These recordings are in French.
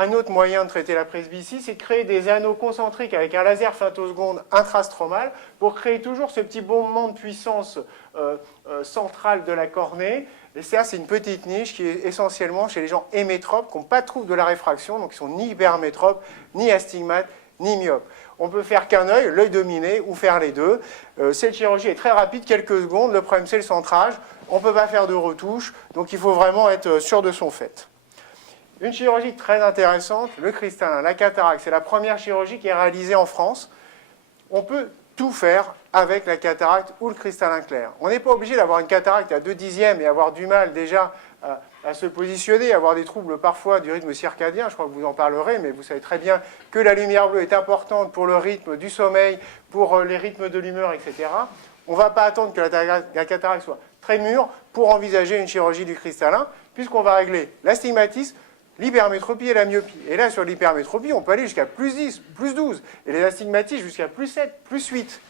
un autre moyen de traiter la presbytie, c'est de créer des anneaux concentriques avec un laser femtoseconde intrastromal pour créer toujours ce petit moment de puissance centrale de la cornée. Et ça, c'est une petite niche qui est essentiellement chez les gens hémétropes qui n'ont pas de trouble de la réfraction, donc ils sont ni hypermétropes, ni astigmates, ni myopes. On peut faire qu'un œil, l'œil dominé, ou faire les deux. Cette chirurgie est très rapide, quelques secondes. Le problème, c'est le centrage. On ne peut pas faire de retouches, donc il faut vraiment être sûr de son fait. Une chirurgie très intéressante, le cristallin, la cataracte. C'est la première chirurgie qui est réalisée en France. On peut tout faire avec la cataracte ou le cristallin clair. On n'est pas obligé d'avoir une cataracte à 2/10 et avoir du mal déjà à se positionner, avoir des troubles parfois du rythme circadien, je crois que vous en parlerez, mais vous savez très bien que la lumière bleue est importante pour le rythme du sommeil, pour les rythmes de l'humeur, etc. On ne va pas attendre que la cataracte soit très mûre pour envisager une chirurgie du cristallin, puisqu'on va régler l'astigmatisme, l'hypermétropie et la myopie. Et là, sur l'hypermétropie, on peut aller jusqu'à plus 10, plus 12, et les astigmatismes jusqu'à plus 7, plus 8.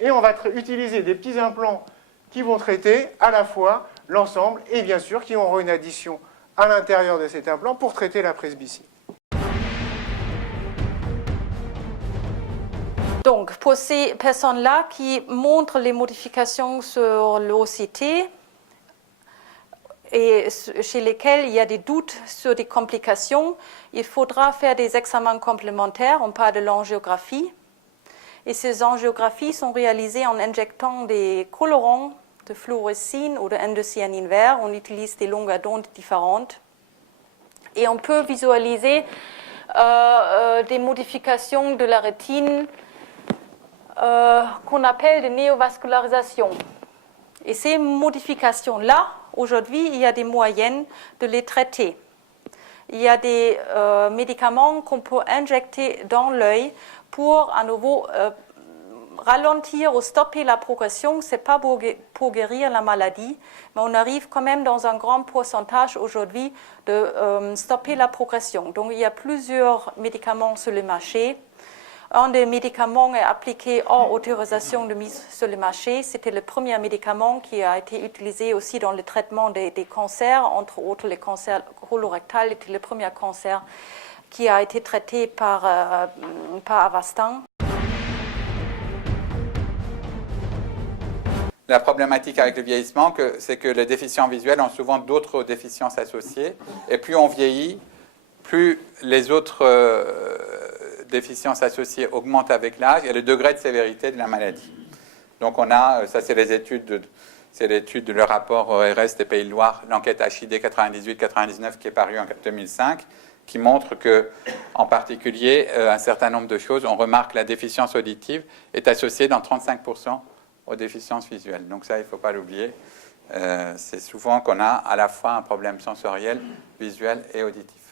Et on va utiliser des petits implants qui vont traiter à la fois l'ensemble et bien sûr qui auront une addition à l'intérieur de cet implant pour traiter la presbytie. Donc, pour ces personnes-là qui montrent les modifications sur l'OCT et chez lesquelles il y a des doutes sur des complications, il faudra faire des examens complémentaires. On parle de l'angiographie. Et ces angiographies sont réalisées en injectant des colorants de fluorescine ou de indocyanine vert. On utilise des longueurs d'onde différentes. Et on peut visualiser des modifications de la rétine qu'on appelle des néovascularisations. Et ces modifications-là, aujourd'hui, il y a des moyens de les traiter. Il y a des médicaments qu'on peut injecter dans l'œil pour à nouveau ralentir ou stopper la progression. Ce n'est pas pour guérir la maladie, mais on arrive quand même dans un grand pourcentage aujourd'hui de stopper la progression. Donc il y a plusieurs médicaments sur le marché. Un des médicaments est appliqué hors autorisation de mise sur le marché. C'était le premier médicament qui a été utilisé aussi dans le traitement des cancers, entre autres le cancer colorectal était le premier cancer qui a été traité par Avastin. La problématique avec le vieillissement, c'est que les déficients visuels ont souvent d'autres déficiences associées. Et plus on vieillit, plus les autres déficiences associées augmentent avec l'âge et le degré de sévérité de la maladie. Donc on a, ça c'est l'étude de le rapport ORS des Pays de Loire, l'enquête HID 98-99 qui est parue en 2005, qui montre que, en particulier, un certain nombre de choses, on remarque que la déficience auditive est associée dans 35% aux déficiences visuelles. Donc ça, il ne faut pas l'oublier. C'est souvent qu'on a à la fois un problème sensoriel, visuel et auditif.